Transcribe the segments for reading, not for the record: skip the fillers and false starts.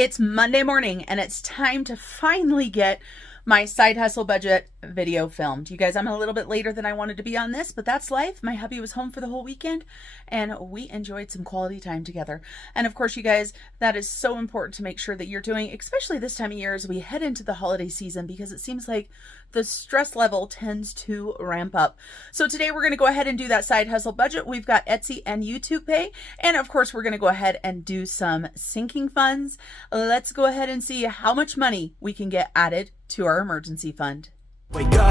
It's Monday morning and it's time to finally get my side hustle budget video filmed. You guys, I'm a little bit later than I wanted to be on this, but that's life. My hubby was home for the whole weekend and we enjoyed some quality time together. And of course, you guys, that is so important to make sure that you're doing, especially this time of year as we head into the holiday season, because it seems like the stress level tends to ramp up. So today we're going to go ahead and do that side hustle budget. We've got Etsy and YouTube Pay. And of course, we're going to go ahead and do some sinking funds. Let's go ahead and see how much money we can get added to our emergency fund. Wake up,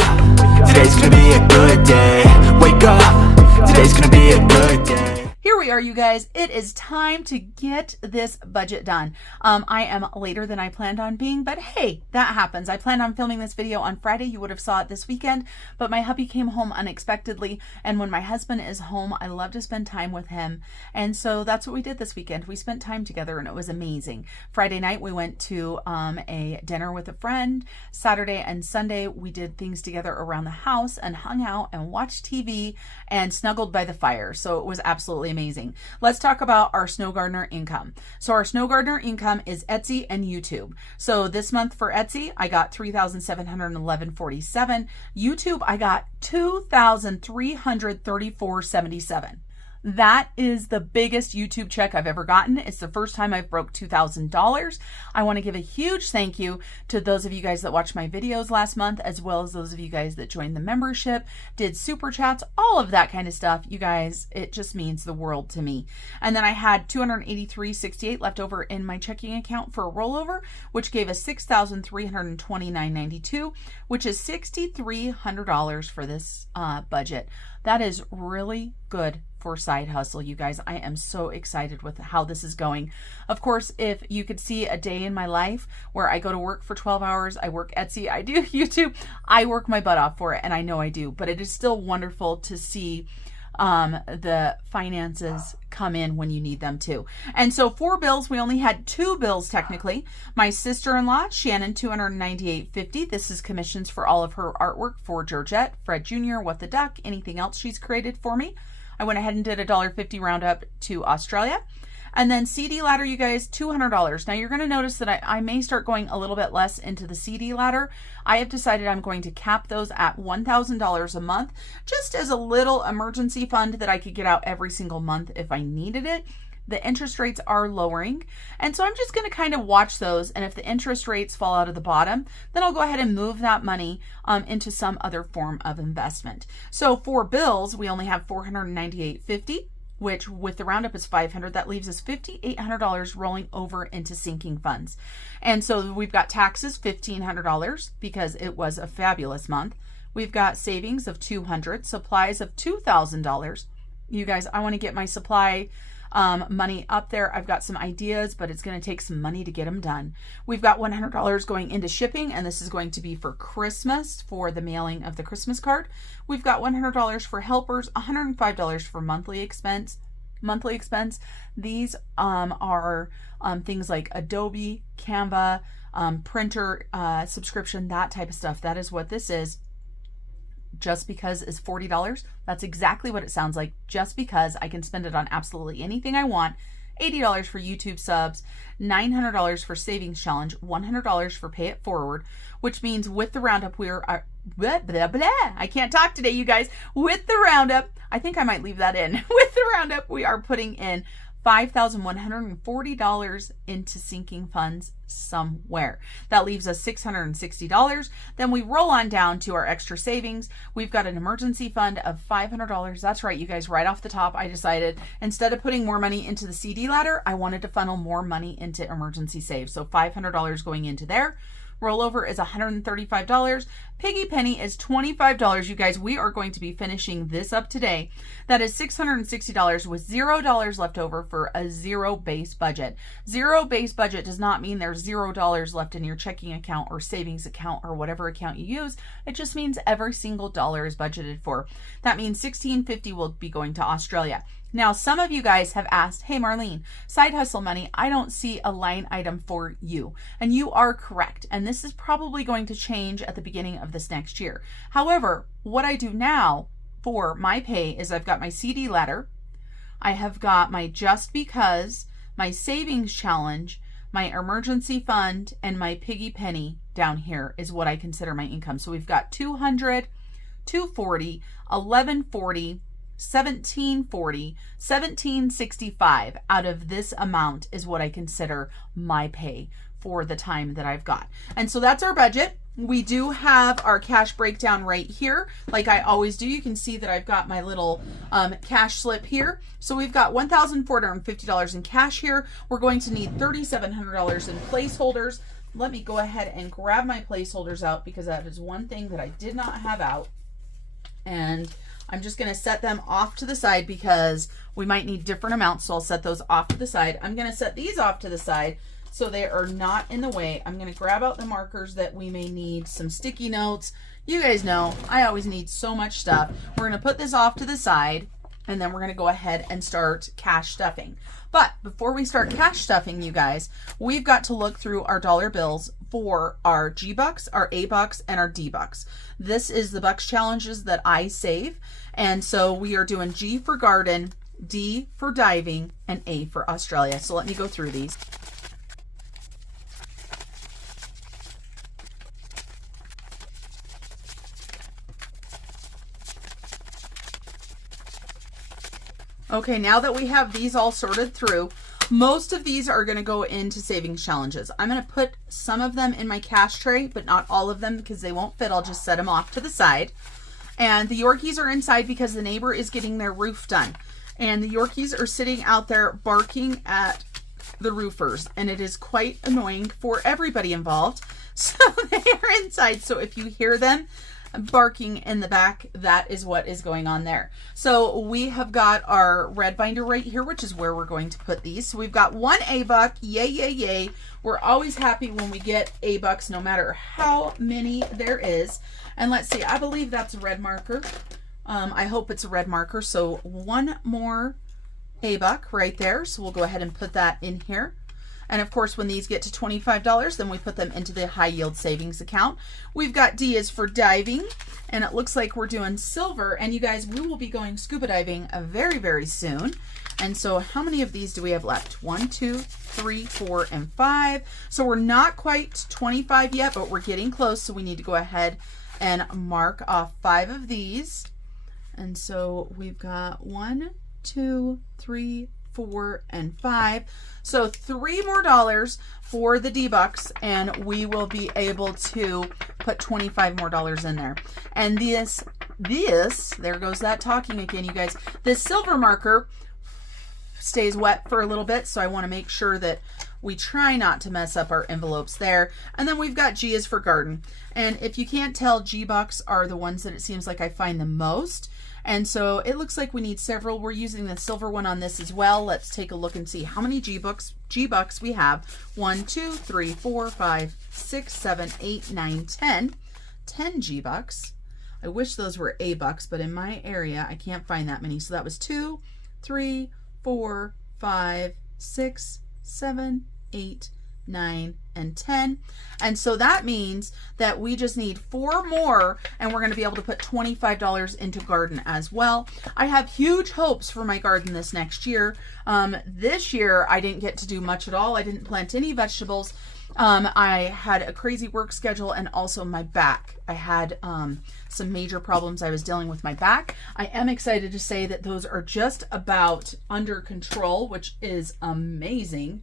today's gonna be a good day. Wake up, today's gonna be a good day. Here we are, you guys. It is time to get this budget done. I am later than I planned on being, but hey, that happens. I planned on filming this video on Friday. You would have saw it this weekend, but my hubby came home unexpectedly. And when my husband is home, I love to spend time with him. And so that's what we did this weekend. We spent time together and it was amazing. Friday night, we went to a dinner with a friend. Saturday and Sunday, we did things together around the house and hung out and watched TV and snuggled by the fire. So it was absolutely amazing. Let's talk about our Snow Gardener income. So our Snow Gardener income is Etsy and YouTube. So this month for Etsy, I got $3,711.47. YouTube, I got $2,334.77. That is the biggest YouTube check I've ever gotten. It's the first time I've broke $2,000. I want to give a huge thank you to those of you guys that watched my videos last month, as well as those of you guys that joined the membership, did super chats, all of that kind of stuff. You guys, it just means the world to me. And then I had $283.68 left over in my checking account for a rollover, which gave us $6,329.92, which is $6,300 for this budget. That is really good for side hustle, you guys. I am so excited with how this is going. Of course, if you could see a day in my life where I go to work for 12 hours, I work Etsy, I do YouTube, I work my butt off for it, and I know I do, but it is still wonderful to see the finances come in when you need them to. And so for bills, we only had 2 bills technically. My sister-in-law, Shannon, $298.50. This is commissions for all of her artwork for Georgette, Fred Jr., What the Duck, anything else she's created for me. I went ahead and did a $1.50 roundup to Australia. And then CD ladder, you guys, $200. Now you're going to notice that I may start going a little bit less into the CD ladder. I have decided I'm going to cap those at $1,000 a month, just as a little emergency fund that I could get out every single month if I needed it. The interest rates are lowering. And so I'm just going to kind of watch those. And if the interest rates fall out of the bottom, then I'll go ahead and move that money into some other form of investment. So for bills, we only have $498.50. which with the roundup is $500. That leaves us $5,800 rolling over into sinking funds. And so we've got taxes, $1,500 because it was a fabulous month. We've got savings of $200, supplies of $2,000. You guys, I want to get my supply money up there. I've got some ideas, but it's going to take some money to get them done. We've got $100 going into shipping, and this is going to be for Christmas, for the mailing of the Christmas card. We've got $100 for helpers, $105 for monthly expense. These are things like Adobe, Canva, printer subscription, that type of stuff. That is what this is. Just because is $40. That's exactly what it sounds like. Just because I can spend it on absolutely anything I want. $80 for YouTube subs, $900 for savings challenge, $100 for pay it forward, which means with the roundup we are blah, blah, blah. I can't talk today, you guys. With the roundup, I think I might leave that in. With the roundup, we are putting in $5,140 into sinking funds somewhere. That leaves us $660. Then we roll on down to our extra savings. We've got an emergency fund of $500. That's right, you guys, right off the top, I decided instead of putting more money into the CD ladder, I wanted to funnel more money into emergency save. So $500 going into there. Rollover is $135. Piggy penny is $25. You guys, we are going to be finishing this up today. That is $660 with $0 left over for a zero base budget. Zero base budget does not mean there's $0 left in your checking account or savings account or whatever account you use. It just means every single dollar is budgeted for. That means $1,650 will be going to Australia. Now, some of you guys have asked, hey, Marlene, side hustle money, I don't see a line item for you. And you are correct. And this is probably going to change at the beginning of this next year. However, what I do now for my pay is I've got my CD ladder. I have got my just because, my savings challenge, my emergency fund, and my piggy penny down here is what I consider my income. So we've got 200, 240, 1140, 1740, 1765 out of this amount is what I consider my pay for the time that I've got. And so that's our budget. We do have our cash breakdown right here. Like I always do, you can see that I've got my little cash slip here. So we've got $1,450 in cash here. We're going to need $3,700 in placeholders. Let me go ahead and grab my placeholders out because that is one thing that I did not have out. And I'm just going to set them off to the side because we might need different amounts. So I'll set those off to the side. I'm going to set these off to the side so they are not in the way. I'm going to grab out the markers that we may need, some sticky notes. You guys know I always need so much stuff. We're going to put this off to the side, and then we're going to go ahead and start cash stuffing. But before we start cash stuffing, you guys, we've got to look through our dollar bills for our G bucks, our A bucks, and our D bucks. This is the bucks challenges that I save. And so we are doing G for garden, D for diving, and A for Australia. So let me go through these. Okay, now that we have these all sorted through, most of these are going to go into savings challenges. I'm going to put some of them in my cash tray, but not all of them because they won't fit. I'll just set them off to the side. And the Yorkies are inside because the neighbor is getting their roof done. And the Yorkies are sitting out there barking at the roofers. And it is quite annoying for everybody involved. So they are inside. So if you hear them barking in the back, that is what is going on there. So we have got our red binder right here, which is where we're going to put these. So we've got one A buck. Yay, yay, yay. We're always happy when we get A bucks, no matter how many there is. And let's see, I believe that's a red marker. I hope it's a red marker. So one more A buck right there. So we'll go ahead and put that in here. And of course, when these get to $25, then we put them into the high yield savings account. We've got D is for diving, and it looks like we're doing silver. And you guys, we will be going scuba diving very, very soon. And so how many of these do we have left? 1, 2, 3, 4, and 5. So we're not quite 25 yet, but we're getting close. So we need to go ahead and mark off 5 of these. And so we've got 1, 2, 3, 4, and 5. So 3 more dollars for the D-Bucks, and we will be able to put 25 more dollars in there. And this, there goes that talking again, you guys. This silver marker stays wet for a little bit, so I want to make sure that we try not to mess up our envelopes there. And then we've got G is for garden. And if you can't tell, G-Bucks are the ones that it seems like I find the most. And so it looks like we need several. We're using the silver one on this as well. Let's take a look and see how many G-Bucks we have. 1, 2, 3, 4, 5, 6, 7, 8, 9, 10. 10 G-Bucks. I wish those were A-Bucks, but in my area, I can't find that many. So that was 2, 3, 4, 5, 6, 7, 8, 9, and 10. And so that means that we just need 4 more, and we're going to be able to put $25 into garden as well. I have huge hopes for my garden this next year. This year I didn't get to do much at all. I didn't plant any vegetables. I had a crazy work schedule, and also my back. I had some major problems. I was dealing with my back. I am excited to say that those are just about under control, which is amazing.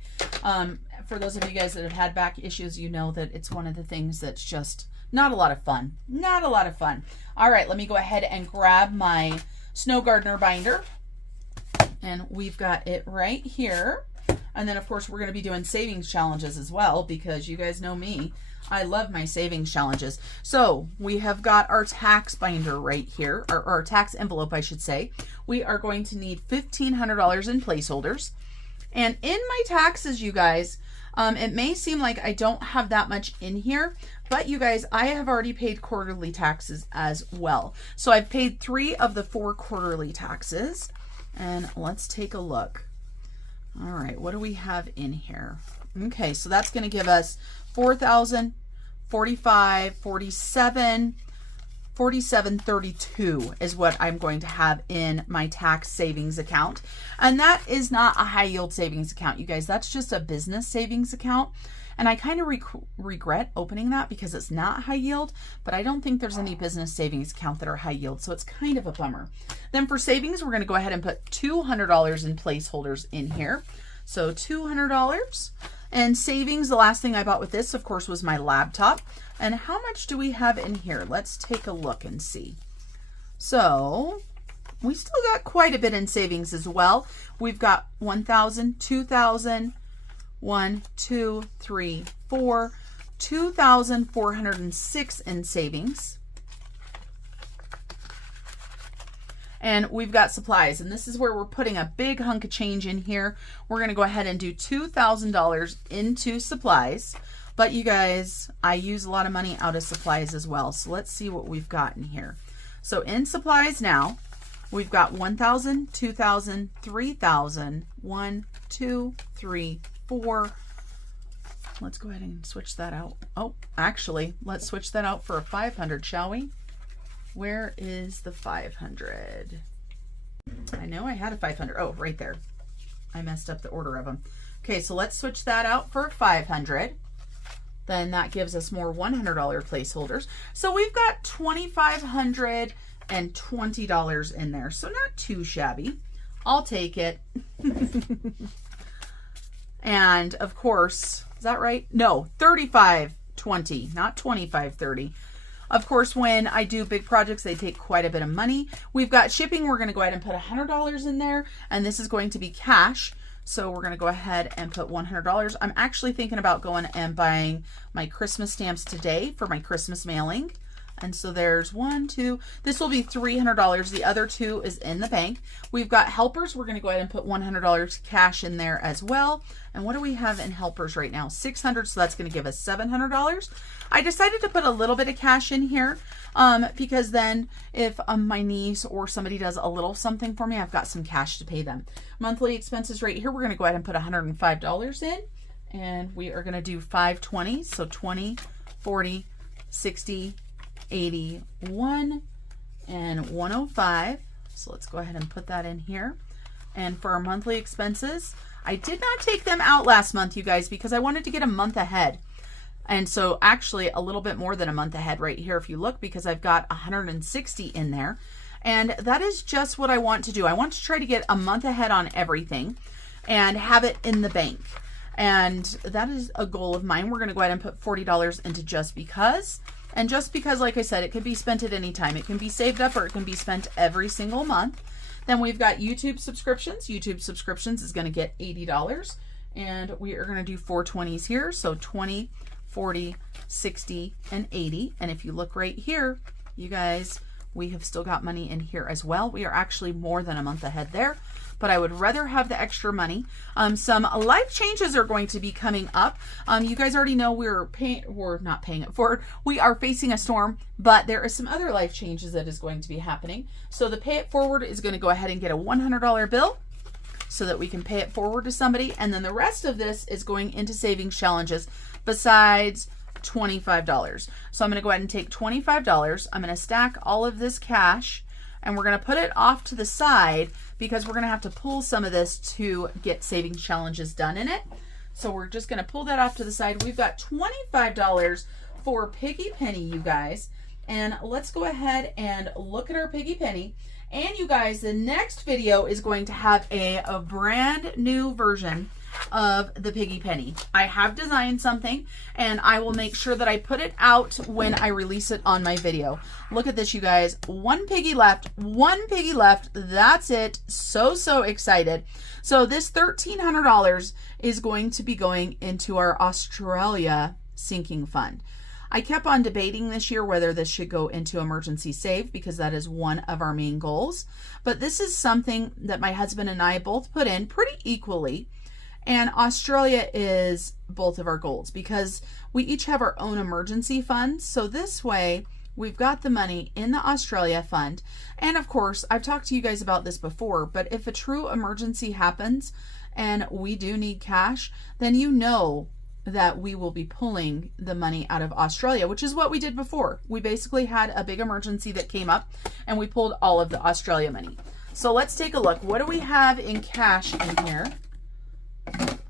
For those of you guys that have had back issues, you know that it's one of the things that's just not a lot of fun. Not a lot of fun. All right, let me go ahead and grab my Snow Gardener binder. And we've got it right here. And then, of course, we're going to be doing savings challenges as well, because you guys know me. I love my savings challenges. So we have got our tax binder right here, or our tax envelope, I should say. We are going to need $1,500 in placeholders. And in my taxes, you guys, it may seem like I don't have that much in here, but you guys, I have already paid quarterly taxes as well. So I've paid 3 of the 4 quarterly taxes. And let's take a look. All right, what do we have in here? Okay, so that's going to give us $4,000, $45, $47, $47.32 is what I'm going to have in my tax savings account. And that is not a high yield savings account, you guys. That's just a business savings account. And I kind of regret opening that because it's not high yield, but I don't think there's any business savings account that are high yield. So it's kind of a bummer. Then for savings, we're going to go ahead and put $200 in placeholders in here. So $200. And savings, the last thing I bought with this, of course, was my laptop. And how much do we have in here? Let's take a look and see. So we still got quite a bit in savings as well. We've got 1,000, 2,000, 1, 2, 3, 4, 2,406 in savings. And we've got supplies, and this is where we're putting a big hunk of change in here. We're going to go ahead and do $2,000 into supplies. But you guys, I use a lot of money out of supplies as well. So let's see what we've got in here. So in supplies now, we've got 1,000, 2,000, 3,000, 1, 2, 3, 4. Let's go ahead and switch that out. Oh, actually, let's switch that out for a 500, shall we? Where is the 500? I know I had a 500. Oh, right there. I messed up the order of them. Okay, so let's switch that out for 500. Then that gives us more $100 placeholders. So we've got $2,520 in there. So not too shabby. I'll take it. And of course, is that right? No, $35.20, not $25.30. Of course, when I do big projects, they take quite a bit of money. We've got shipping. We're going to go ahead and put $100 in there, and this is going to be cash. So we're going to go ahead and put $100. I'm actually thinking about going and buying my Christmas stamps today for my Christmas mailing. And so there's 1, 2, this will be $300. The other 2 is in the bank. We've got helpers. We're going to go ahead and put $100 cash in there as well. And what do we have in helpers right now? $600. So that's going to give us $700. I decided to put a little bit of cash in here because then if my niece or somebody does a little something for me, I've got some cash to pay them. Monthly expenses right here, we're going to go ahead and put $105 in, and we are going to do 520. So 20, 40, 60, 81, and 105. So let's go ahead and put that in here. And for our monthly expenses, I did not take them out last month, you guys, because I wanted to get a month ahead. And so actually a little bit more than a month ahead right here, if you look, because I've got 160 in there. And that is just what I want to do. I want to try to get a month ahead on everything and have it in the bank. And that is a goal of mine. We're going to go ahead and put $40 into just because. And just because, like I said, it can be spent at any time. It can be saved up or it can be spent every single month. Then we've got YouTube subscriptions. YouTube subscriptions is going to get $80. And we are going to do 420s here. So 20, 40, 60, and 80. And if you look right here, you guys, we have still got money in here as well. We are actually more than a month ahead there, but I would rather have the extra money. Some life changes are going to be coming up. You guys already know we're not paying it forward. We are facing a storm, but there is some other life changes that is going to be happening. So the pay it forward is going to go ahead and get a $100 bill so that we can pay it forward to somebody. And then the rest of this is going into savings challenges besides $25. So I'm going to go ahead and take $25. I'm going to stack all of this cash and we're going to put it off to the side because we're going to have to pull some of this to get savings challenges done in it. So we're just going to pull that off to the side. We've got $25 for Piggy Penny, you guys. And let's go ahead and look at our Piggy Penny. And you guys, the next video is going to have a brand new version of the Piggy Penny. I have designed something and I will make sure that I put it out when I release it on my video. Look at this, you guys. One piggy left. That's it. So excited. So this $1,300 is going to be going into our Australia sinking fund. I kept on debating this year whether this should go into emergency save because that is one of our main goals. But this is something that my husband and I both put in pretty equally. And Australia is both of our goals because we each have our own emergency funds. So this way we've got the money in the Australia fund. And of course, I've talked to you guys about this before, but if a true emergency happens and we do need cash, then you know that we will be pulling the money out of Australia, which is what we did before. We basically had a big emergency that came up and we pulled all of the Australia money. So let's take a look. What do we have in cash in here?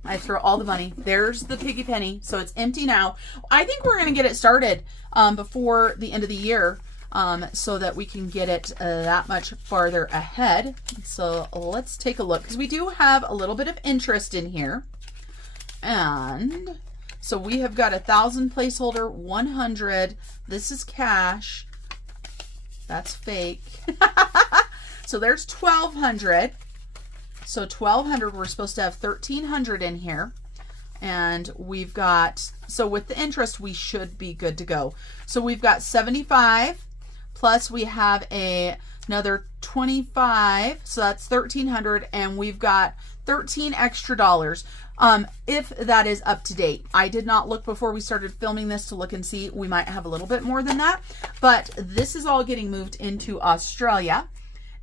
I throw all the money. There's the piggy penny. So it's empty now. I think we're going to get it started before the end of the year so that we can get it that much farther ahead. So let's take a look because we do have a little bit of interest in here. And so we have got 1,000 placeholder, 100. This is cash. That's fake. So there's 1,200. So 1,200, we're supposed to have 1,300 in here. And we've got, so with the interest, we should be good to go. So we've got 75, plus we have another 25. So that's 1,300, and we've got 13 extra dollars. If that is up to date. I did not look before we started filming this to look and see. We might have a little bit more than that, but this is all getting moved into Australia.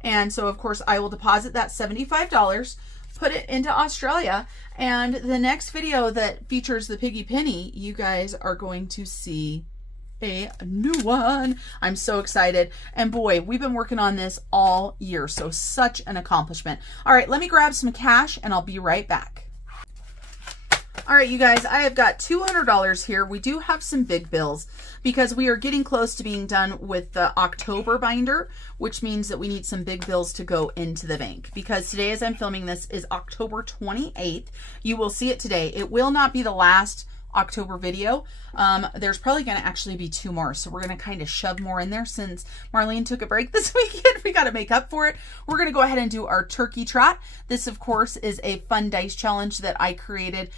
And so of course I will deposit that $75, put it into Australia, and the next video that features the piggy penny, you guys are going to see a new one. I'm so excited. And boy, we've been working on this all year. So such an accomplishment. All right, let me grab some cash and I'll be right back. All right, you guys, I have got $200 here. We do have some big bills because we are getting close to being done with the October binder, which means that we need some big bills to go into the bank. Because today, as I'm filming this, is October 28th. You will see it today. It will not be the last October video. There's probably going to actually be 2 more. So we're going to kind of shove more in there since Marlene took a break this weekend. We got to make up for it. We're going to go ahead and do our turkey trot. This, of course, is a fun dice challenge that I created.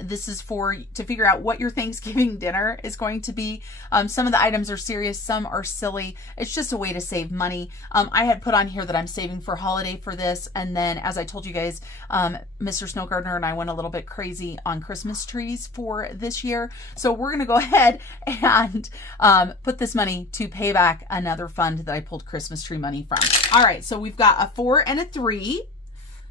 This is to figure out what your Thanksgiving dinner is going to be. Some of the items are serious. Some are silly. It's just a way to save money. I had put on here that I'm saving for holiday for this. And then, as I told you guys, Mr. Snow Gardener and I went a little bit crazy on Christmas trees for this year. So we're going to go ahead and put this money to pay back another fund that I pulled Christmas tree money from. All right, so we've got a 4 and a 3.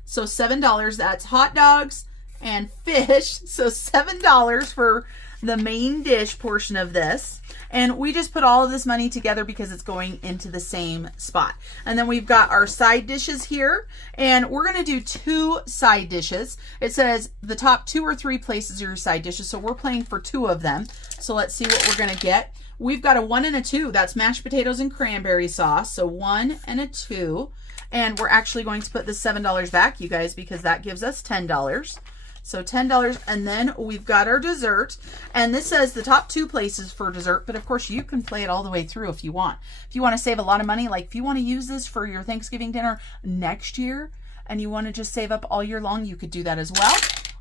So $7. That's hot dogs and fish. So $7 for the main dish portion of this. And we just put all of this money together because it's going into the same spot. And then we've got our side dishes here, and we're going to do 2 side dishes. It says the top 2 or 3 places are your side dishes. So we're playing for 2 of them. So let's see what we're going to get. We've got a 1 and a 2. That's mashed potatoes and cranberry sauce. So 1 and a 2. And we're actually going to put the $7 back, you guys, because that gives us $10. So $10, and then we've got our dessert, and this says the top 2 places for dessert, but of course you can play it all the way through if you want. If you want to save a lot of money, like if you want to use this for your Thanksgiving dinner next year, and you want to just save up all year long, you could do that as well.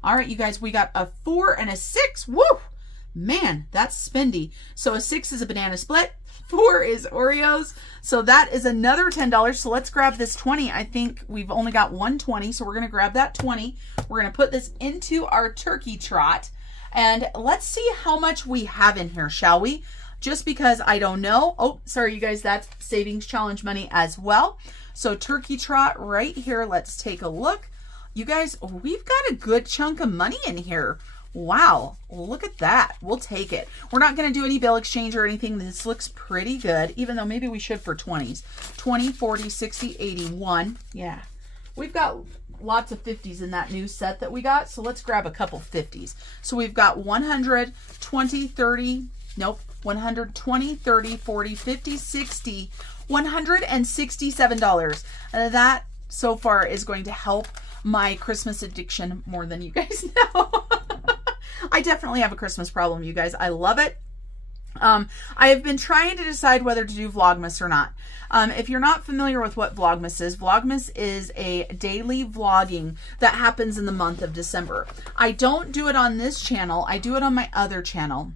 All right, you guys, we got a 4 and a 6. Woo! Man, that's spendy. So a 6 is a banana split. 4 is Oreos. So that is another $10. So let's grab this 20. I think we've only got 120. So we're going to grab that 20. We're going to put this into our turkey trot. And let's see how much we have in here, shall we? Just because I don't know. Oh, sorry, you guys, that's savings challenge money as well. So turkey trot right here. Let's take a look. You guys, we've got a good chunk of money in here. Wow, look at that. We'll take it. We're not going to do any bill exchange or anything. This looks pretty good, even though maybe we should for 20s. 20, 40, 60, 81. Yeah, we've got lots of 50s in that new set that we got, so let's grab a couple 50s. So we've got 100, 20, 30, nope, 120, 30, 40, 50, 60, $167. That so far is going to help my Christmas addiction more than you guys know. I definitely have a Christmas problem, you guys. I love it. I have been trying to decide whether to do Vlogmas or not. If you're not familiar with what Vlogmas is a daily vlogging that happens in the month of December. I don't do it on this channel. I do it on my other channel.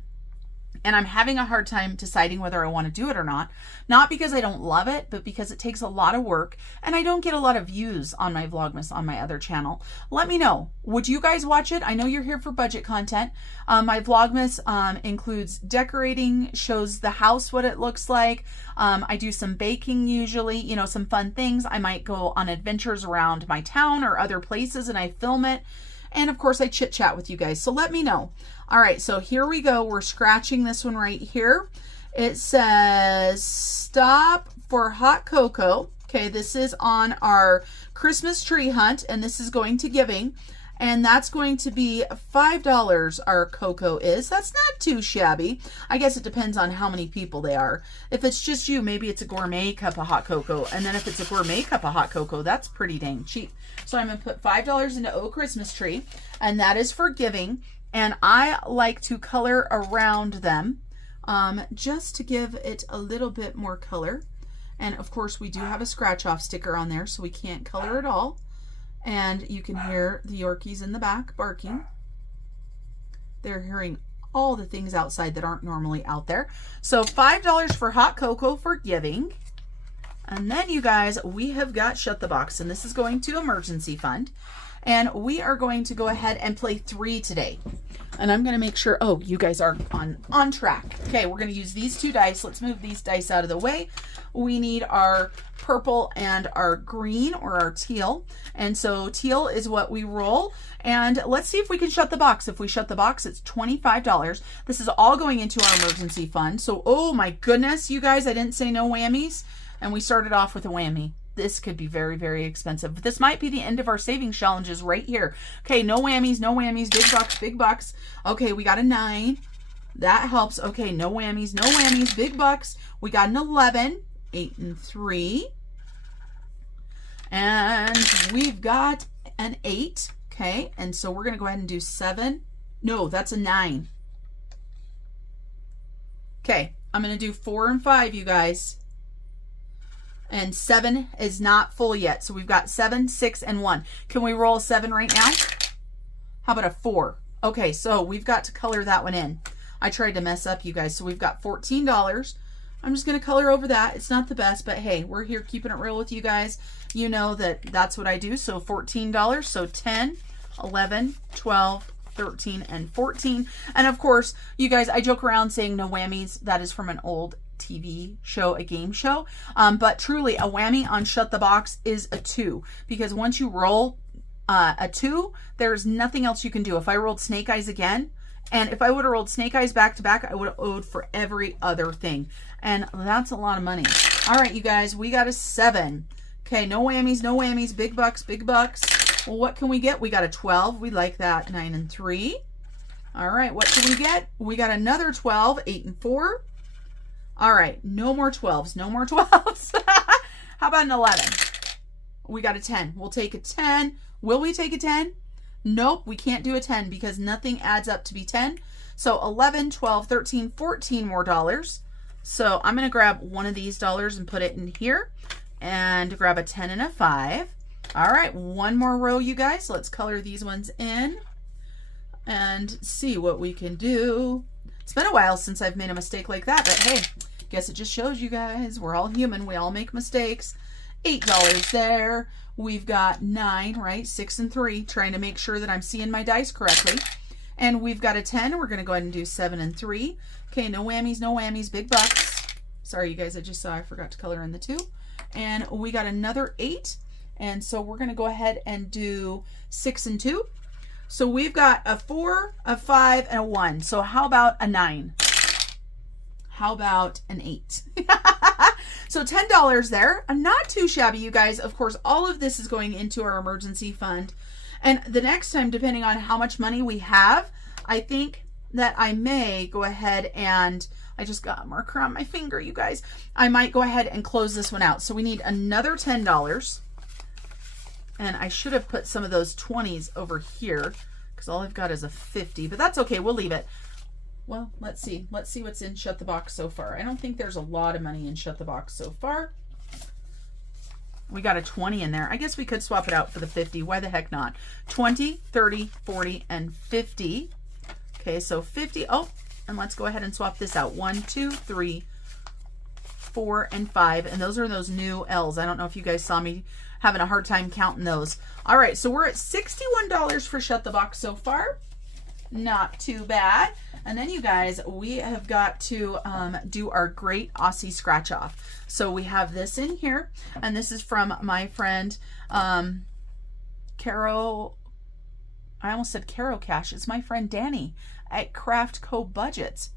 And I'm having a hard time deciding whether I want to do it or not. Not because I don't love it, but because it takes a lot of work and I don't get a lot of views on my Vlogmas on my other channel. Let me know. Would you guys watch it? I know you're here for budget content. My Vlogmas includes decorating, shows the house what it looks like. I do some baking usually, you know, some fun things. I might go on adventures around my town or other places and I film it. And of course I chit chat with you guys, so let me know. All right, so here we go. We're scratching this one right here. It says stop for hot cocoa. Okay, this is on our Christmas tree hunt, and this is going to giving. And that's going to be $5 our cocoa is. That's not too shabby. I guess it depends on how many people they are. If it's just you, maybe it's a gourmet cup of hot cocoa. And then if it's a gourmet cup of hot cocoa, that's pretty dang cheap. So I'm going to put $5 into Oh Christmas Tree, and that is for giving. And I like to color around them just to give it a little bit more color. And of course we do have a scratch off sticker on there, so we can't color it all. And you can hear the Yorkies in the back barking. They're hearing all the things outside that aren't normally out there. So $5 for hot cocoa for giving. And then you guys, we have got Shut the Box, and this is going to emergency fund. And we are going to go ahead and play 3 today. And I'm going to make sure, oh, you guys are on track. Okay, we're going to use these 2 dice. Let's move these dice out of the way. We need our purple and our green, or our teal. And so teal is what we roll. And let's see if we can shut the box. If we shut the box, it's $25. This is all going into our emergency fund. So, oh my goodness, you guys, I didn't say no whammies. And we started off with a whammy. This could be very, very expensive. But this might be the end of our savings challenges right here. Okay, no whammies, no whammies, big bucks, big bucks. Okay, we got a 9. That helps. Okay, no whammies, no whammies, big bucks. We got an 11, 8 and 3. And we've got an 8. Okay, and so we're going to go ahead and do 7. No, that's a 9. Okay, I'm going to do 4 and 5, you guys. And 7 is not full yet. So we've got 7, 6, and 1. Can we roll a 7 right now? How about a 4? Okay, so we've got to color that one in. I tried to mess up, you guys. So we've got $14. I'm just going to color over that. It's not the best, but hey, we're here keeping it real with you guys. You know that that's what I do. So $14. So 10, 11, 12, 13, and 14. And of course, you guys, I joke around saying no whammies. That is from an old TV show, a game show. But truly, a whammy on Shut the Box is a 2, because once you roll a 2, there's nothing else you can do. If I rolled Snake Eyes again, and if I would have rolled Snake Eyes back to back, I would have owed for every other thing. And that's a lot of money. All right, you guys, we got a 7. Okay, no whammies, big bucks, big bucks. Well, what can we get? We got a 12. We like that. 9 and 3. All right, what can we get? We got another 12, 8 and 4. All right, no more 12s, no more 12s. How about an 11? We got a 10. We'll take a 10. Will we take a 10? Nope, we can't do a 10 because nothing adds up to be 10. So 11, 12, 13, 14 more dollars. So I'm going to grab one of these dollars and put it in here and grab a 10 and a 5. All right, one more row, you guys. Let's color these ones in and see what we can do. It's been a while since I've made a mistake like that, but hey, guess it just shows you guys we're all human. We all make mistakes. $8 there. We've got 9, right? 6 and 3, trying to make sure that I'm seeing my dice correctly. And we've got a 10. We're going to go ahead and do 7 and 3. Okay, no whammies, big bucks. Sorry, you guys, I just saw I forgot to color in the 2. And we got another 8. And so we're going to go ahead and do 6 and 2. So we've got a 4, a 5, and a 1. So how about a 9? How about an 8? So $10 there. Not too shabby, you guys. Of course, all of this is going into our emergency fund. And the next time, depending on how much money we have, I think that I may go ahead and, I just got a marker on my finger, you guys. I might go ahead and close this one out. So we need another $10. And I should have put some of those 20s over here because all I've got is a 50, but that's okay. We'll leave it. Well, let's see. Let's see what's in Shut the Box so far. I don't think there's a lot of money in Shut the Box so far. We got a 20 in there. I guess we could swap it out for the 50. Why the heck not? 20, 30, 40, and 50. Okay, so 50. Oh, and let's go ahead and swap this out. 1, 2, 3, 4, and 5. And those are those new L's. I don't know if you guys saw me having a hard time counting those. All right, so we're at $61 for Shut the Box so far. Not too bad. And then you guys, we have got to do our Great Aussie Scratch Off. So we have this in here, and this is from my friend Carol. I almost said Caro Cash. It's my friend Danny at Craft Co Budgets.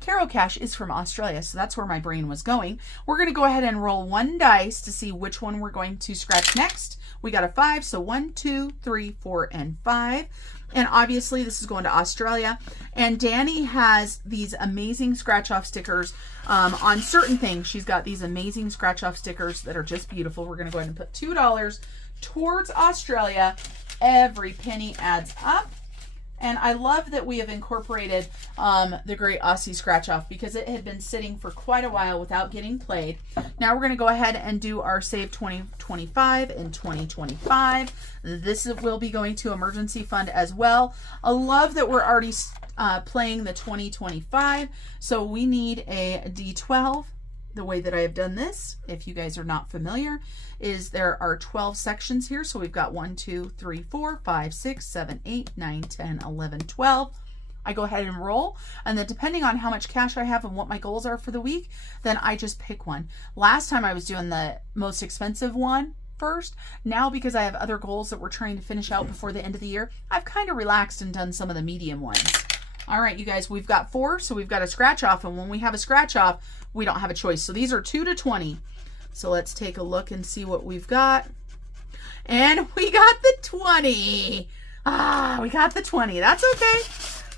Caro Cash is from Australia, so that's where my brain was going. We're going to go ahead and roll 1 dice to see which one we're going to scratch next. We got a 5, so 1, 2, 3, 4, and 5. And obviously this is going to Australia. And Danny has these amazing scratch-off stickers on certain things. She's got these amazing scratch-off stickers that are just beautiful. We're going to go ahead and put $2 towards Australia. Every penny adds up. And I love that we have incorporated the Great Aussie Scratch Off because it had been sitting for quite a while without getting played. Now we're going to go ahead and do our Save 2025 in 2025. This will be going to emergency fund as well. I love that we're already playing the 2025. So we need a D12. The way that I have done this, if you guys are not familiar, is there are 12 sections here. So we've got 1, 2, 3, 4, 5, 6, 7, 8, 9, 10, 11, 12. I go ahead and roll, and then depending on how much cash I have and what my goals are for the week, then I just pick one. Last time I was doing the most expensive one first. Now, because I have other goals that we're trying to finish out before the end of the year, I've kind of relaxed and done some of the medium ones. All right, you guys, we've got 4, so we've got a scratch off, and when we have a scratch off, we don't have a choice. So these are 2 to 20. So let's take a look and see what we've got. And we got the 20. We got the 20. That's okay.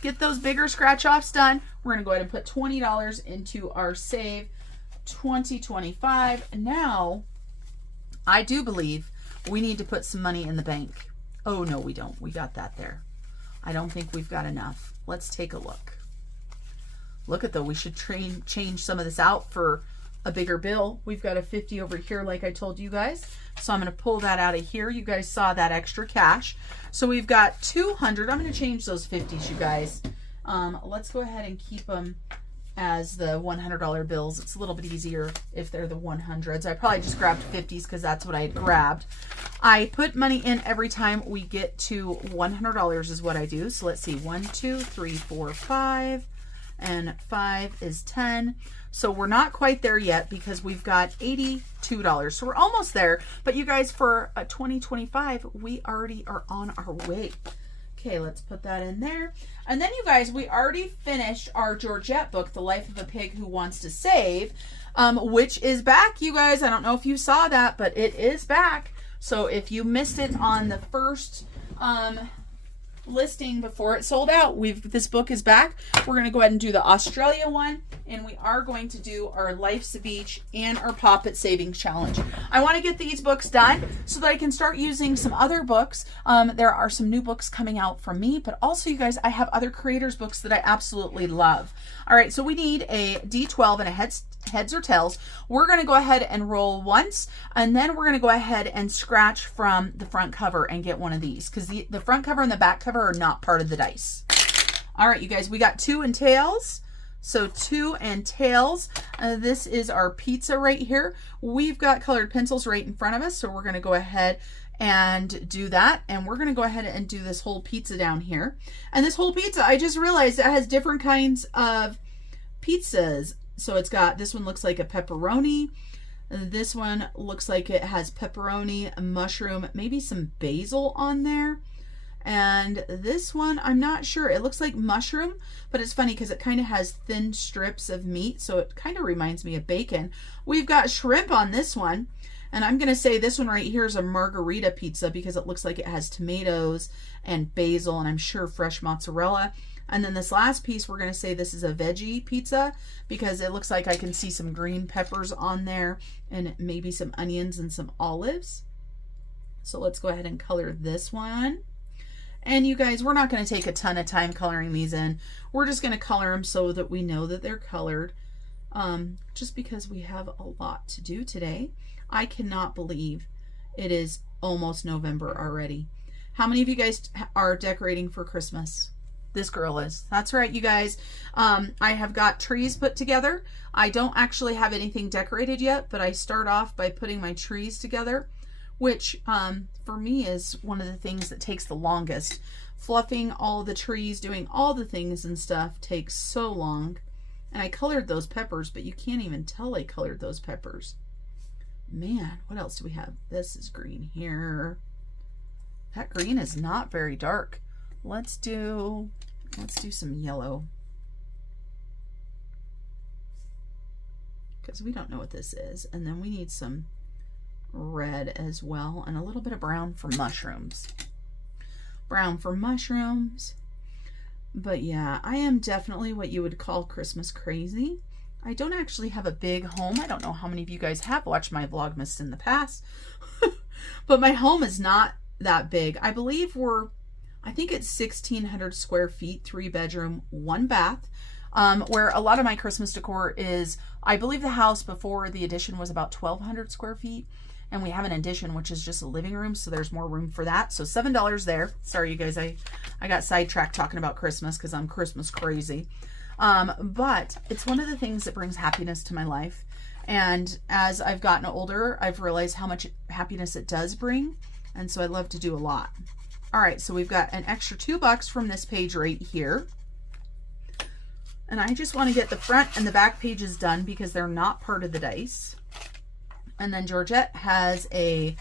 Get those bigger scratch offs done. We're going to go ahead and put $20 into our Save 2025. Now, I do believe we need to put some money in the bank. Oh, no, we don't. We got that there. I don't think we've got enough. Let's take a look. Look at though, we should change some of this out for a bigger bill. We've got a 50 over here like I told you guys. So I'm going to pull that out of here. You guys saw that extra cash. So we've got 200. I'm going to change those 50s, you guys. Let's go ahead and keep them as the $100 bills. It's a little bit easier if they're the 100s. I probably just grabbed 50s because that's what I had grabbed. I put money in every time we get to $100 is what I do. So let's see, 1, 2, 3, 4, 5, and 5 is 10. So we're not quite there yet because we've got $82. So we're almost there. But you guys, for 2025, we already are on our way. Okay, let's put that in there. And then you guys, we already finished our Georgette book, The Life of a Pig Who Wants to Save, which is back, you guys. I don't know if you saw that, but it is back. So if you missed it on the first listing before it sold out, this book is back. We're going to go ahead and do the Australia one, and we are going to do our Life's a Beach and our Pop It Savings Challenge. I want to get these books done so that I can start using some other books. There are some new books coming out from me, but also, you guys, I have other creators' books that I absolutely love. All right, so we need a D12 and a heads or tails. We're going to go ahead and roll once, and then we're going to go ahead and scratch from the front cover and get one of these, because the front cover and the back cover are not part of the dice. All right, you guys, we got 2 and tails. So 2 and tails. This is our pizza right here. We've got colored pencils right in front of us, so we're going to go ahead and do that, and we're going to go ahead and do this whole pizza down here. And this whole pizza, I just realized it has different kinds of pizzas. So it's got, this one looks like a pepperoni. This one looks like it has pepperoni, mushroom, maybe some basil on there. And this one, I'm not sure. It looks like mushroom, but it's funny because it kind of has thin strips of meat. So it kind of reminds me of bacon. We've got shrimp on this one. And I'm going to say this one right here is a margarita pizza because it looks like it has tomatoes and basil and I'm sure fresh mozzarella. And then this last piece, we're going to say this is a veggie pizza because it looks like I can see some green peppers on there and maybe some onions and some olives. So let's go ahead and color this one. And you guys, we're not going to take a ton of time coloring these in. We're just going to color them so that we know that they're colored. Just because we have a lot to do today. I cannot believe it is almost November already. How many of you guys are decorating for Christmas? This girl is. That's right, you guys. I have got trees put together. I don't actually have anything decorated yet, but I start off by putting my trees together, which for me is one of the things that takes the longest. Fluffing all the trees, doing all the things and stuff takes so long. And I colored those peppers, but you can't even tell I colored those peppers. Man, what else do we have? This is green here. That green is not very dark. let's do some yellow, because we don't know what this is. And then we need some red as well, and a little bit of brown for mushrooms. Brown for mushrooms. But yeah, I am definitely what you would call Christmas crazy. I don't actually have a big home. I don't know how many of you guys have watched my Vlogmas in the past, but my home is not that big. I believe I think it's 1,600 square feet, 3 bedroom, 1 bath, where a lot of my Christmas decor is. I believe the house before the addition was about 1,200 square feet. And we have an addition, which is just a living room, so there's more room for that. So $7 there. Sorry, you guys, I got sidetracked talking about Christmas because I'm Christmas crazy. But it's one of the things that brings happiness to my life. And as I've gotten older, I've realized how much happiness it does bring. And so I love to do a lot. All right, so we've got an extra $2 from this page right here. And I just want to get the front and the back pages done because they're not part of the dice. And then Georgette has a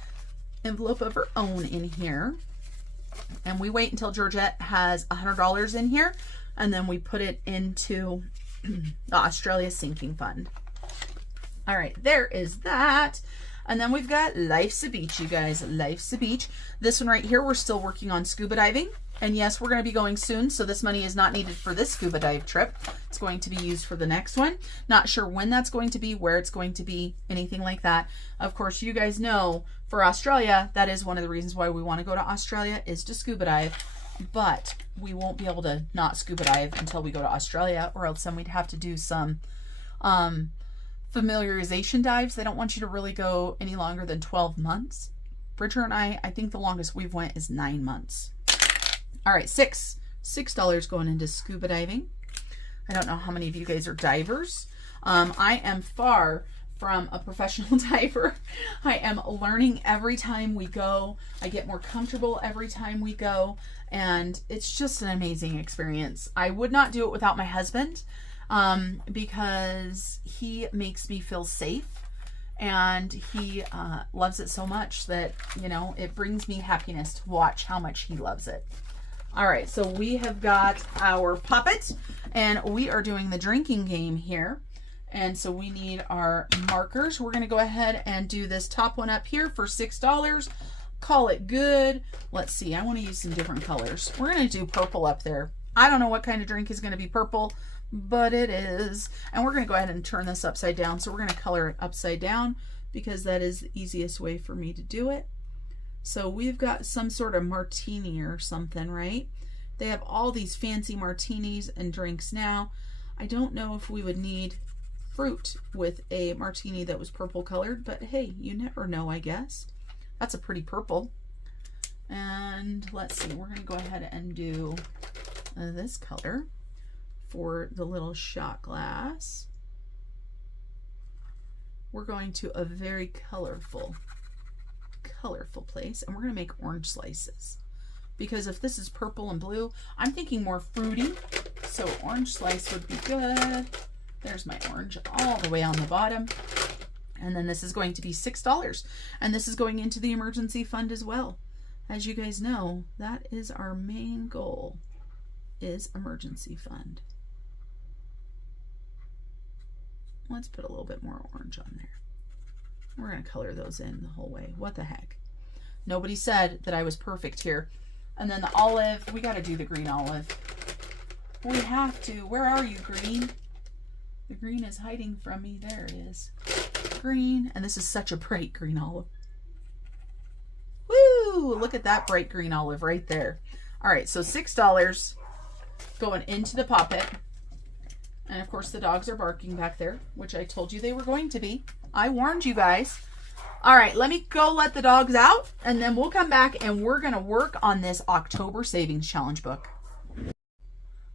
envelope of her own in here. And we wait until Georgette has $100 in here. And then we put it into the Australia Sinking Fund. All right, there is that. And then we've got Life's a Beach, you guys. Life's a Beach. This one right here, we're still working on scuba diving. And yes, we're going to be going soon, so this money is not needed for this scuba dive trip. It's going to be used for the next one. Not sure when that's going to be, where it's going to be, anything like that. Of course, you guys know for Australia, that is one of the reasons why we want to go to Australia, is to scuba dive. But we won't be able to not scuba dive until we go to Australia, or else then we'd have to do some familiarization dives. They don't want you to really go any longer than 12 months. Bridger and I think the longest we've went is 9 months. All right, $6 going into scuba diving. I don't know how many of you guys are divers. I am far from a professional diver. I am learning every time we go. I get more comfortable every time we go, and it's just an amazing experience. I would not do it without my husband because he makes me feel safe, and he loves it so much that, you know, it brings me happiness to watch how much he loves it. All right, so we have got our puppet, and we are doing the drinking game here. And so we need our markers. We're going to go ahead and do this top one up here for $6. Call it good. Let's see. I want to use some different colors. We're going to do purple up there. I don't know what kind of drink is going to be purple, but it is. And we're going to go ahead and turn this upside down. So we're going to color it upside down because that is the easiest way for me to do it. So we've got some sort of martini or something, right? They have all these fancy martinis and drinks now. I don't know if we would need fruit with a martini that was purple colored, but hey, you never know, I guess. That's a pretty purple. And let's see, we're going to go ahead and do this color for the little shot glass. We're going to a very colorful place, and we're going to make orange slices, because if this is purple and blue, I'm thinking more fruity, so orange slice would be good. There's my orange all the way on the bottom. And then this is going to be $6, and this is going into the emergency fund as well. As you guys know, that is our main goal, is emergency fund. Let's put a little bit more orange on there. We're going to color those in the whole way. What the heck? Nobody said that I was perfect here. And then the olive, we got to do the green olive. We have to. Where are you, green? The green is hiding from me. There it is. Green. And this is such a bright green olive. Woo! Look at that bright green olive right there. All right, so $6 going into the poppet. And of course the dogs are barking back there, which I told you they were going to be. I warned you guys. All right, let me go let the dogs out, and then we'll come back and we're going to work on this October Savings Challenge book.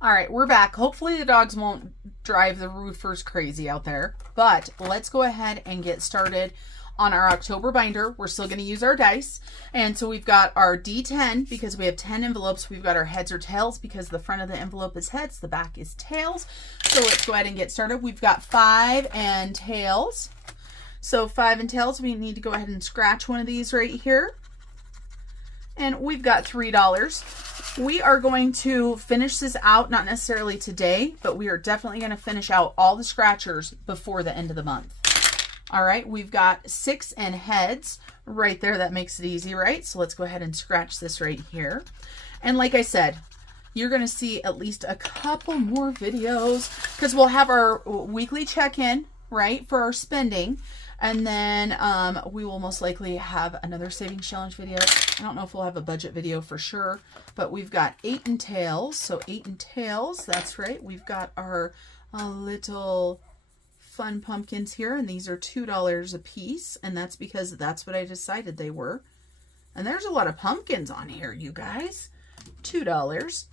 All right, we're back. Hopefully the dogs won't drive the roofers crazy out there, but let's go ahead and get started on our October binder. We're still going to use our dice. And so we've got our D10 because we have 10 envelopes. We've got our heads or tails because the front of the envelope is heads, the back is tails. So let's go ahead and get started. We've got 5 and tails. So 5 and tails, we need to go ahead and scratch one of these right here. And we've got $3. We are going to finish this out, not necessarily today, but we are definitely going to finish out all the scratchers before the end of the month. All right, we've got 6 and heads right there. That makes it easy, right? So let's go ahead and scratch this right here. And like I said, you're going to see at least a couple more videos because we'll have our weekly check-in, right, for our spending. And then we will most likely have another savings challenge video. I don't know if we'll have a budget video for sure, but we've got 8 and tails. So 8 and tails, that's right. We've got our little fun pumpkins here, and these are $2 a piece, and that's because that's what I decided they were. And there's a lot of pumpkins on here, you guys. $2.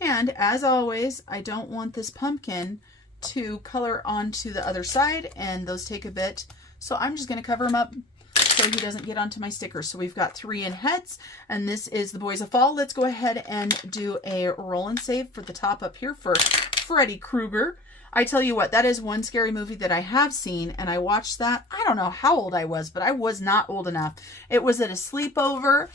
And as always, I don't want this pumpkin to color onto the other side, and those take a bit. So I'm just going to cover him up so he doesn't get onto my stickers. So we've got 3 in heads, and this is the Boys of Fall. Let's go ahead and do a roll and save for the top up here for Freddy Krueger. I tell you what, that is one scary movie that I have seen, and I watched that. I don't know how old I was, but I was not old enough. It was at a sleepover.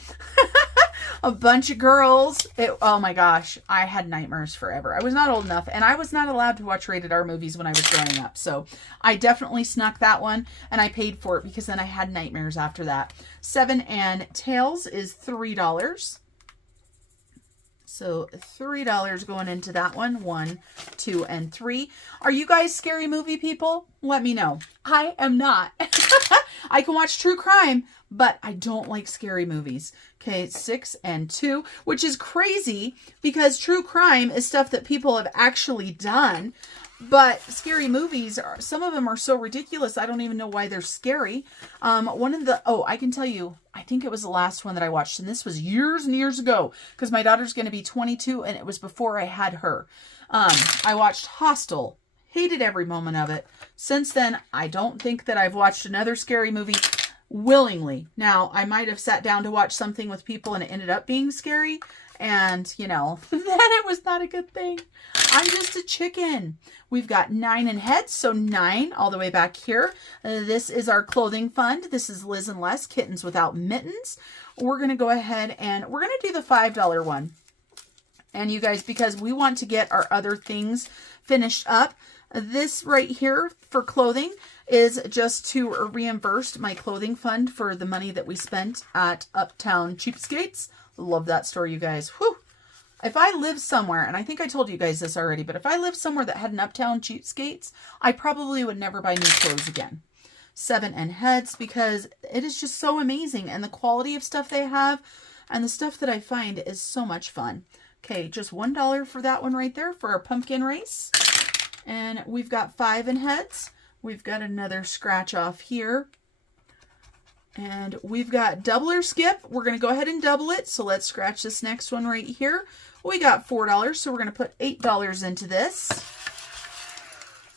A bunch of girls. Oh my gosh, I had nightmares forever. I was not old enough, and I was not allowed to watch rated R movies when I was growing up. So I definitely snuck that one, and I paid for it because then I had nightmares after that. 7 and tails is $3. So $3 going into that one. 1, 2, and 3. Are you guys scary movie people? Let me know. I am not. I can watch true crime, but I don't like scary movies. Okay, 6 and 2, which is crazy because true crime is stuff that people have actually done. But scary movies, some of them are so ridiculous, I don't even know why they're scary. I can tell you, I think it was the last one that I watched, and this was years and years ago, because my daughter's going to be 22, and it was before I had her. I watched Hostel. Hated every moment of it. Since then, I don't think that I've watched another scary movie willingly. Now, I might have sat down to watch something with people and it ended up being scary, and, you know, then it was not a good thing. I'm just a chicken. We've got 9 in heads, so 9 all the way back here. This is our clothing fund. This is Liz and Les, Kittens Without Mittens. We're going to go ahead and we're going to do the $5 one. And you guys, because we want to get our other things finished up, this right here for clothing is just to reimburse my clothing fund for the money that we spent at Uptown Cheapskates. Love that store, you guys. Whew. If I lived somewhere, and I think I told you guys this already, but if I lived somewhere that had an Uptown Cheapskates, I probably would never buy new clothes again. 7 and heads, because it is just so amazing, and the quality of stuff they have, and the stuff that I find is so much fun. Okay, just $1 for that one right there for our pumpkin race. And we've got 5 in heads. We've got another scratch off here. And we've got double or skip. We're going to go ahead and double it. So let's scratch this next one right here. We got $4, so we're going to put $8 into this.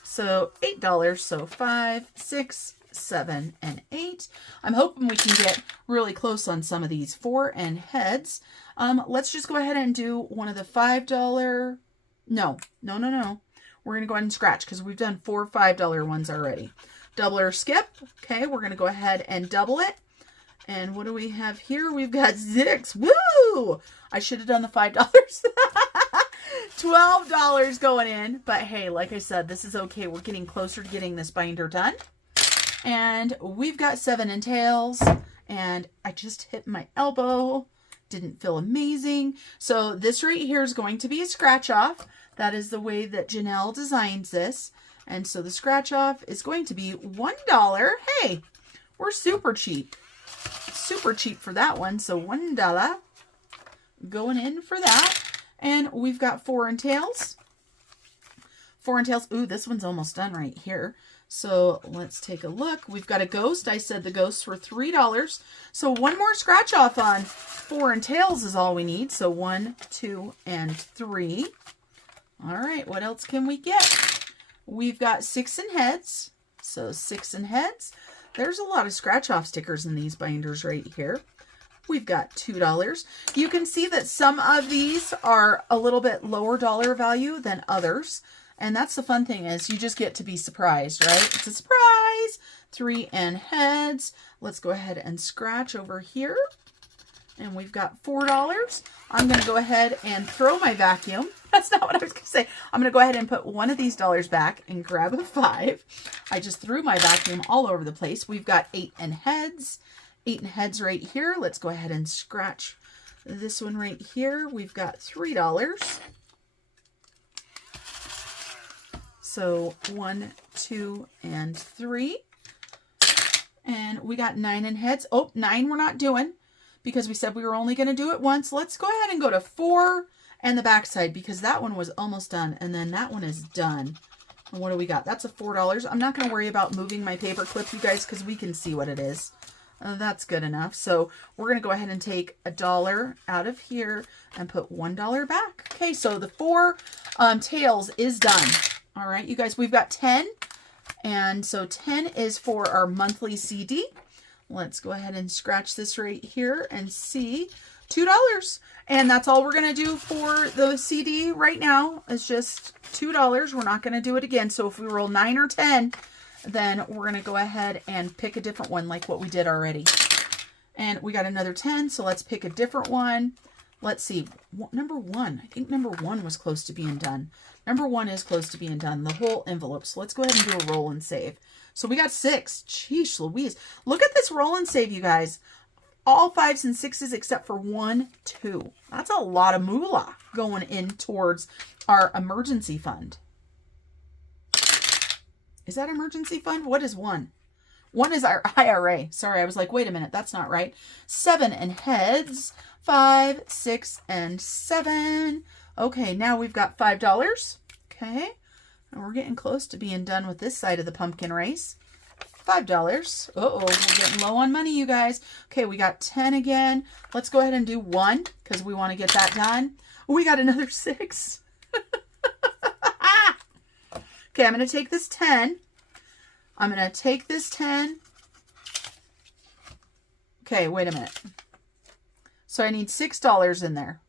So $8, so 5, 6, 7, and 8. I'm hoping we can get really close on some of these. 4 and heads. Let's just go ahead and do one of the $5. No. We're going to go ahead and scratch because we've done 4 $5 ones already. Double or skip. Okay, we're going to go ahead and double it. And what do we have here? We've got 6. Woo! I should have done the $5. $12 going in. But hey, like I said, this is okay. We're getting closer to getting this binder done. And we've got 7 in tails. And I just hit my elbow. Didn't feel amazing. So this right here is going to be a scratch off. That is the way that Janelle designs this. And so the scratch off is going to be $1. Hey, we're super cheap. Super cheap for that one. So $1 going in for that. And we've got 4 in tails. 4 in tails. Ooh, this one's almost done right here. So let's take a look. We've got a ghost. I said the ghosts were $3. So one more scratch off on 4 in tails is all we need. So 1, 2, and 3. All right, what else can we get? We've got 6 in heads. So 6 in heads. There's a lot of scratch off stickers in these binders right here. We've got $2. You can see that some of these are a little bit lower dollar value than others. And that's the fun thing is you just get to be surprised, right? It's a surprise. 3 in heads. Let's go ahead and scratch over here. And we've got $4. I'm going to go ahead and throw my vacuum. That's not what I was going to say. I'm going to go ahead and put one of these dollars back and grab a 5. I just threw my vacuum all over the place. We've got 8 and heads. 8 and heads right here. Let's go ahead and scratch this one right here. We've got $3. So 1, 2, and 3. And we got 9 in heads. Oh, 9 we're not doing because we said we were only going to do it once. Let's go ahead and go to 4 and the back side because that one was almost done. And then that one is done. And what do we got? That's a $4. I'm not going to worry about moving my paper clip, you guys, because we can see what it is. That's good enough. So we're going to go ahead and take $1 out of here and put $1 back. Okay, so the 4 tails is done. All right, you guys, we've got 10. And so 10 is for our monthly CD. Let's go ahead and scratch this right here and see $2. And that's all we're going to do for the CD right now is just $2. We're not going to do it again. So if we roll 9 or 10, then we're going to go ahead and pick a different one like what we did already. And we got another 10. So let's pick a different one. Let's see. Number 1. I think number 1 was close to being done. Number 1 is close to being done. The whole envelope. So let's go ahead and do a roll and save. So we got 6. Sheesh Louise. Look at this roll and save, you guys. All 5s and 6s except for 1, 2. That's a lot of moolah going in towards our emergency fund. Is that emergency fund? What is 1? 1 is our IRA. Sorry, I was like, wait a minute, that's not right. 7 and heads. 5, 6, and 7. Okay, now we've got $5. Okay, and we're getting close to being done with this side of the pumpkin race. $5. Uh-oh, we're getting low on money, you guys. Okay, we got 10 again. Let's go ahead and do 1 because we want to get that done. We got another 6. Okay, I'm going to take this 10. I'm going to take this 10. Okay, wait a minute. So I need $6 in there.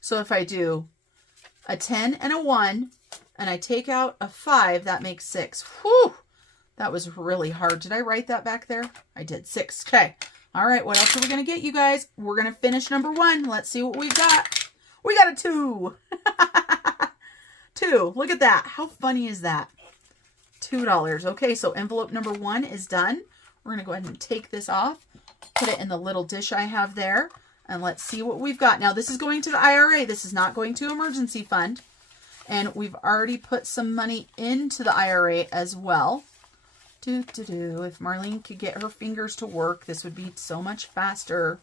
So if I do a 10 and a 1, and I take out a 5, that makes 6. Whew! That was really hard. Did I write that back there? I did. 6. Okay. All right. What else are we going to get, you guys? We're going to finish number 1. Let's see what we've got. We got a 2. 2. Look at that. How funny is that? $2. Okay. So envelope number 1 is done. We're going to go ahead and take this off, put it in the little dish I have there, and let's see what we've got. Now, this is going to the IRA. This is not going to emergency fund. And we've already put some money into the IRA as well. If Marlene could get her fingers to work, this would be so much faster.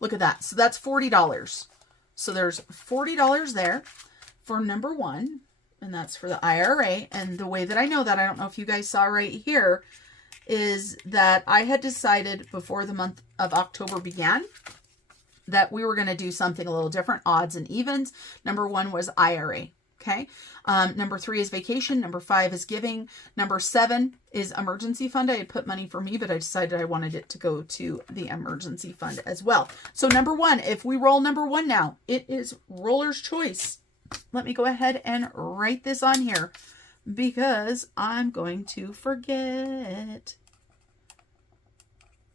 Look at that. So that's $40. So there's $40 there for number 1. And that's for the IRA. And the way that I know that, I don't know if you guys saw right here, is that I had decided before the month of October began that we were going to do something a little different, odds and evens. Number 1 was IRA. Okay. Number 3 is vacation. Number 5 is giving. Number 7 is emergency fund. I had put money for me, but I decided I wanted it to go to the emergency fund as well. So number 1, if we roll number 1 now, it is roller's choice. Let me go ahead and write this on here because I'm going to forget.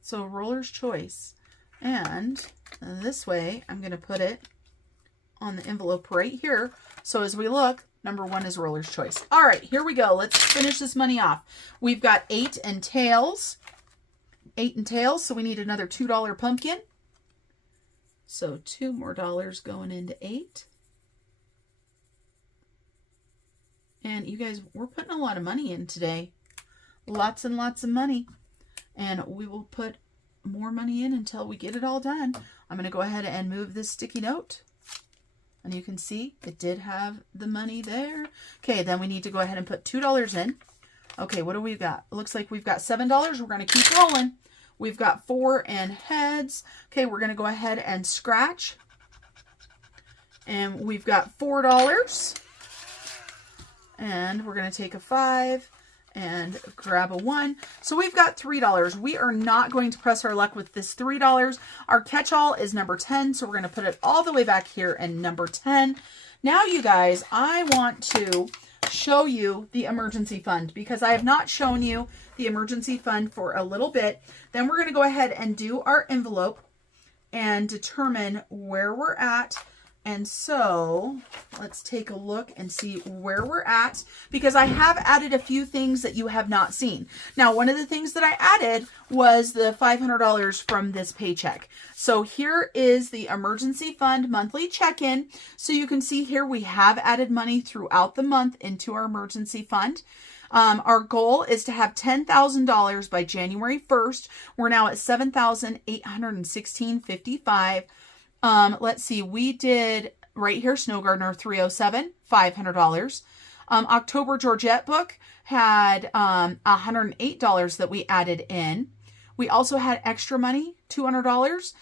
So roller's choice. And this way, I'm going to put it on the envelope right here. So as we look, number 1 is roller's choice. All right, here we go. Let's finish this money off. We've got 8 and tails. 8 and tails. So we need another $2 pumpkin. So $2 more going into 8. And you guys, we're putting a lot of money in today. Lots and lots of money. And we will put more money in until we get it all done. I'm going to go ahead and move this sticky note. And you can see it did have the money there. Okay, then we need to go ahead and put $2 in. Okay, what do we got? It looks like we've got $7. We're going to keep rolling. We've got 4 and heads. Okay, we're going to go ahead and scratch. And we've got $4. And we're going to take a 5 and grab a 1. So we've got $3. We are not going to press our luck with this $3. Our catch-all is number 10. So we're going to put it all the way back here in number 10. Now, you guys, I want to show you the emergency fund because I have not shown you the emergency fund for a little bit. Then we're going to go ahead and do our envelope and determine where we're at. And so let's take a look and see where we're at, because I have added a few things that you have not seen. Now, one of the things that I added was the $500 from this paycheck. So here is the emergency fund monthly check-in. So you can see here we have added money throughout the month into our emergency fund. Our goal is to have $10,000 by January 1st. We're now at $7,816.55. Let's see, we did right here, Snow Gardener 307, $500. October Georgette book had $108 that we added in. We also had extra money, $200.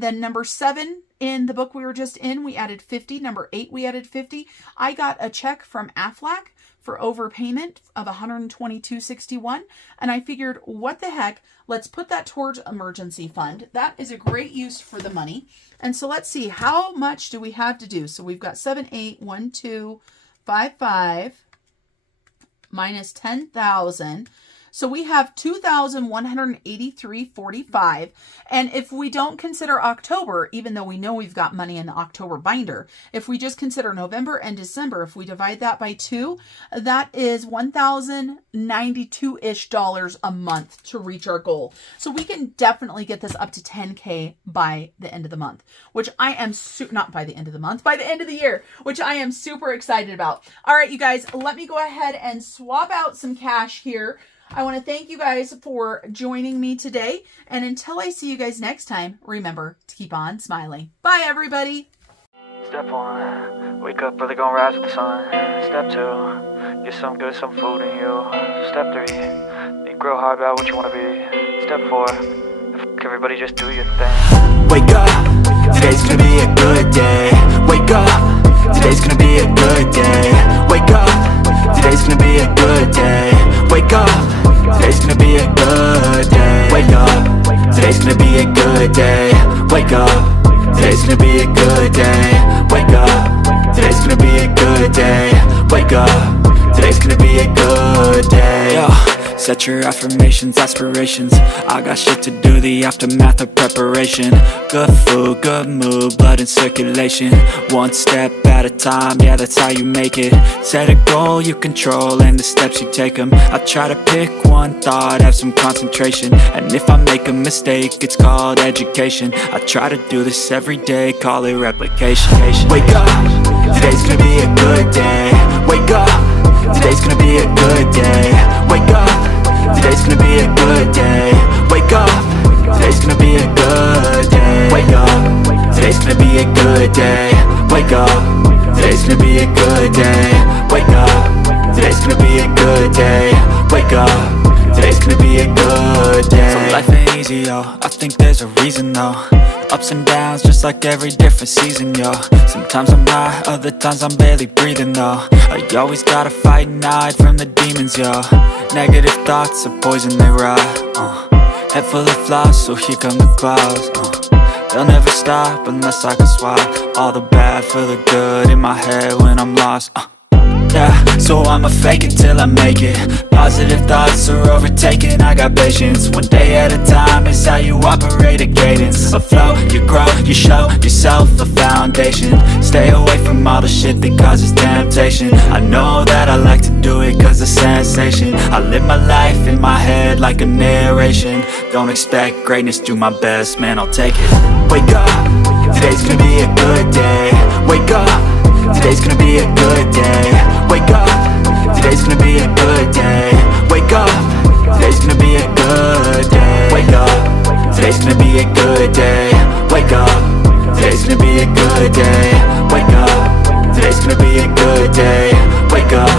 Then number 7 in the book we were just in, we added 50. Number 8, we added 50. I got a check from Aflac for overpayment of $122.61. And I figured, what the heck, let's put that towards emergency fund. That is a great use for the money. And so let's see, how much do we have to do? So we've got 781255 minus 10,000. So we have $2,183.45. And if we don't consider October, even though we know we've got money in the October binder, if we just consider November and December, if we divide that by 2, that is $1,092-ish a month to reach our goal. So we can definitely get this up to 10K by the end of the month, which I am not by the end of the month, by the end of the year, which I am super excited about. All right, you guys, let me go ahead and swap out some cash here. I want to thank you guys for joining me today. And until I see you guys next time, remember to keep on smiling. Bye, everybody. Step 1, wake up early, gonna rise with the sun. Step 2, get some food in you. Step 3, think real hard about what you want to be. Step 4, everybody just do your thing. Wake up, today's gonna be a good day. Wake up, today's gonna be a good day. Wake up, today's gonna be a good day. Wake up, today's gonna be a good day. Wake up, today's gonna be a good day. Wake up, today's gonna be a good day. Wake up, today's gonna be a good day. Wake up, today's gonna be a good day. Yo, set your affirmations, aspirations. I got shit to do, the aftermath of preparation. Good food, good mood, blood in circulation. One step at a time, yeah, that's how you make it. Set a goal you control and the steps you take them. I try to pick one thought, have some concentration. And if I make a mistake, it's called education. I try to do this every day, call it replication. Wake up, today's gonna be a good day. Wake up, today's gonna be a good day. Wake up, today's gonna be a good day. Wake up, today's gonna be a good day. Wake up, today's gonna be a good day. Wake up, today's gonna be a good day. Wake up, today's gonna be a good day. Wake up, today's gonna be a good day. So life ain't easy, yo, I think there's a reason though. Ups and downs, just like every different season, yo. Sometimes I'm high, other times I'm barely breathing, though. I always gotta fight and hide from the demons, yo. Negative thoughts are poison, they rot. Head full of flies, so here come the clouds. They'll never stop unless I can swap all the bad for the good in my head when I'm lost. Yeah, so I'ma fake it till I make it. Positive thoughts are overtaken, I got patience. One day at a time is how you operate a cadence. A flow, you grow, you show yourself a foundation. Stay away from all the shit that causes temptation. I know that I like to do it cause it's sensation. I live my life in my head like a narration. Don't expect greatness, do my best, man, I'll take it. Wake up, today's gonna be a good day. Wake up, today's gonna be a good day. Wake up, today's gonna be a good day. Wake up, today's gonna be a good day. Wake up, today's gonna be a good day. Wake up, today's gonna be a good day. Wake up, today's gonna be a good day. Wake up.